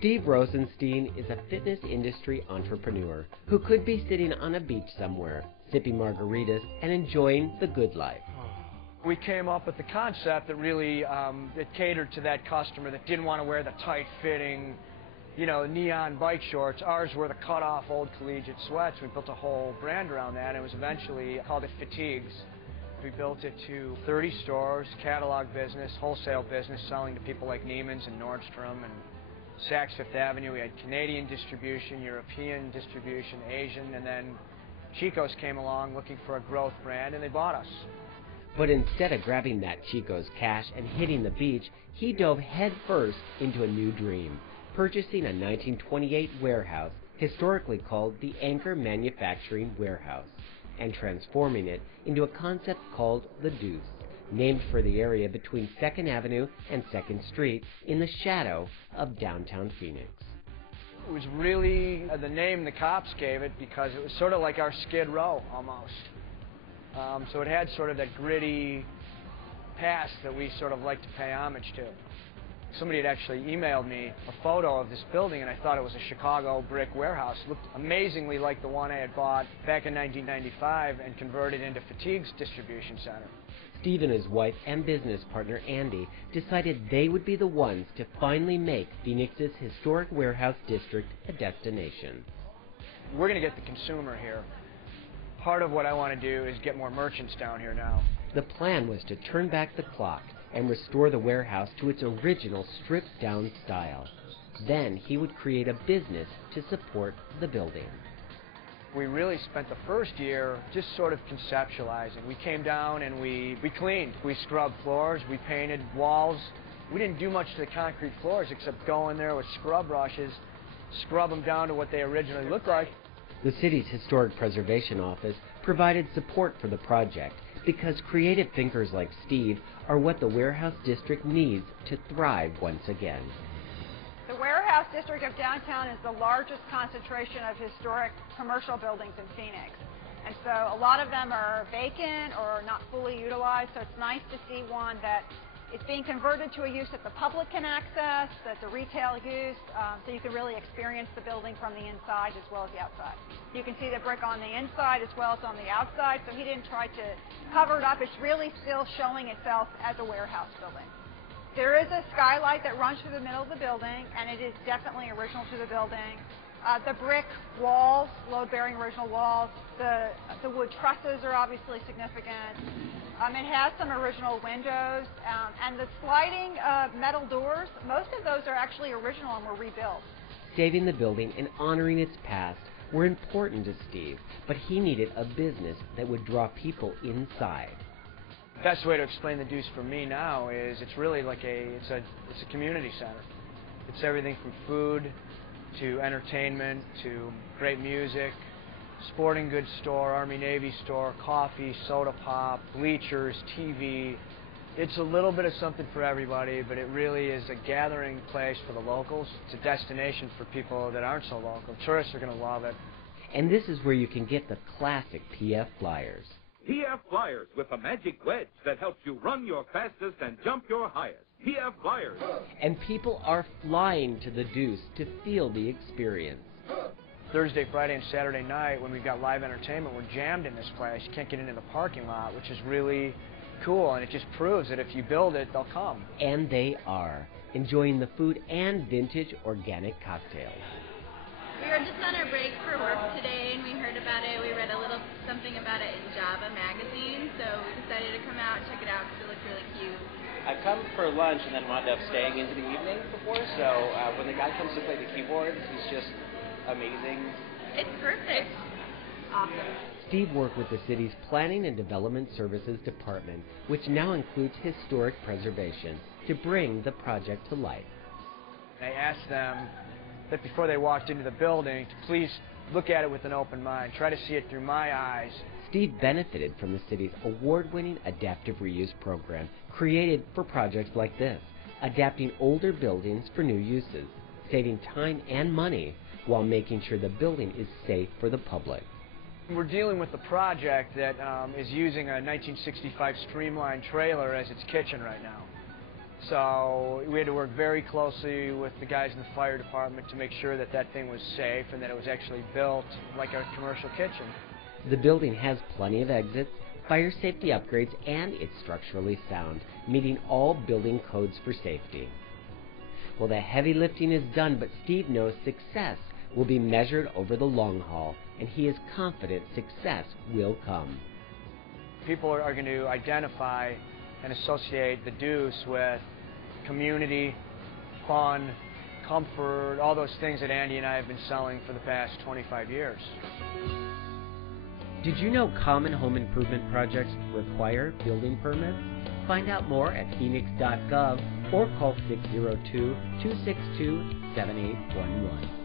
Steve Rosenstein is a fitness industry entrepreneur who could be sitting on a beach somewhere, sipping margaritas and enjoying the good life. We came up with the concept that really it catered to that customer that didn't want to wear the tight-fitting, neon bike shorts. Ours were the cut-off old collegiate sweats. We built a whole brand around that, and it was eventually called it Fatigues. We built it to 30 stores, catalog business, wholesale business, selling to people like Neiman's and Nordstrom and Saks Fifth Avenue. We had Canadian distribution, European distribution, Asian, and then Chico's came along looking for a growth brand, and they bought us. But instead of grabbing that Chico's cash and hitting the beach, he dove headfirst into a new dream, purchasing a 1928 warehouse, historically called the Anchor Manufacturing Warehouse, and transforming it into a concept called the Deuce, named for the area between 2nd Avenue and 2nd Street in the shadow of downtown Phoenix. It was really the name the cops gave it because it was sort of like our Skid Row almost. So it had sort of that gritty past that we sort of like to pay homage to. Somebody had actually emailed me a photo of this building, and I thought it was a Chicago brick warehouse. It looked amazingly like the one I had bought back in 1995 and converted into Fatigues Distribution Center. Steve and his wife and business partner Andy decided they would be the ones to finally make Phoenix's historic warehouse district a destination. We're going to get the consumer here. Part of what I want to do is get more merchants down here now. The plan was to turn back the clock and restore the warehouse to its original stripped-down style. Then he would create a business to support the building. We really spent the first year just sort of conceptualizing. We came down and we cleaned. We scrubbed floors, we painted walls. We didn't do much to the concrete floors except go in there with scrub brushes, scrub them down to what they originally looked like. The city's Historic Preservation Office provided support for the project because creative thinkers like Steve are what the warehouse district needs to thrive once again. The warehouse district of downtown is the largest concentration of historic commercial buildings in Phoenix. And so a lot of them are vacant or not fully utilized, so it's nice to see one that is being converted to a use that the public can access, that's a retail use, so you can really experience the building from the inside as well as the outside. You can see the brick on the inside as well as on the outside, so he didn't try to cover it up. It's really still showing itself as a warehouse building. There is a skylight that runs through the middle of the building, and it is definitely original to the building. The brick walls, load-bearing original walls, the wood trusses are obviously significant. It has some original windows, and the sliding metal doors, most of those are actually original and were rebuilt. Saving the building and honoring its past were important to Steve, but he needed a business that would draw people inside. The best way to explain the Deuce for me now is it's really like it's a community center. It's everything from food to entertainment to great music, sporting goods store, Army-Navy store, coffee, soda pop, bleachers, TV. It's a little bit of something for everybody, but it really is a gathering place for the locals. It's a destination for people that aren't so local. Tourists are going to love it. And this is where you can get the classic PF Flyers. PF Flyers with a magic wedge that helps you run your fastest and jump your highest. PF Flyers. And people are flying to the Deuce to feel the experience. Thursday, Friday, and Saturday night, when we've got live entertainment, we're jammed in this place. You can't get into the parking lot, which is really cool, and it just proves that if you build it, they'll come. And they are, enjoying the food and vintage organic cocktails. We were just on our break for work today, and we heard about it. We read a little something about it in Java magazine, so we decided to come out and check it out because it looked really cute. I've come for lunch and then wound up staying into the evening before, so when the guy comes to play the keyboard, he's just amazing. It's perfect. Awesome. Steve worked with the city's Planning and Development Services Department, which now includes historic preservation, to bring the project to life. I asked them that before they walked into the building to please look at it with an open mind, try to see it through my eyes. Steve benefited from the city's award-winning adaptive reuse program created for projects like this, adapting older buildings for new uses, saving time and money while making sure the building is safe for the public. We're dealing with a project that is using a 1965 Streamline trailer as its kitchen right now. So we had to work very closely with the guys in the fire department to make sure that that thing was safe and that it was actually built like a commercial kitchen. The building has plenty of exits, fire safety upgrades, and it's structurally sound, meeting all building codes for safety. Well, the heavy lifting is done, but Steve knows success will be measured over the long haul, and he is confident success will come. People are going to identify and associate the Deuce with community, fun, comfort, all those things that Andy and I have been selling for the past 25 years. Did you know common home improvement projects require building permits? Find out more at phoenix.gov or call 602-262-7811.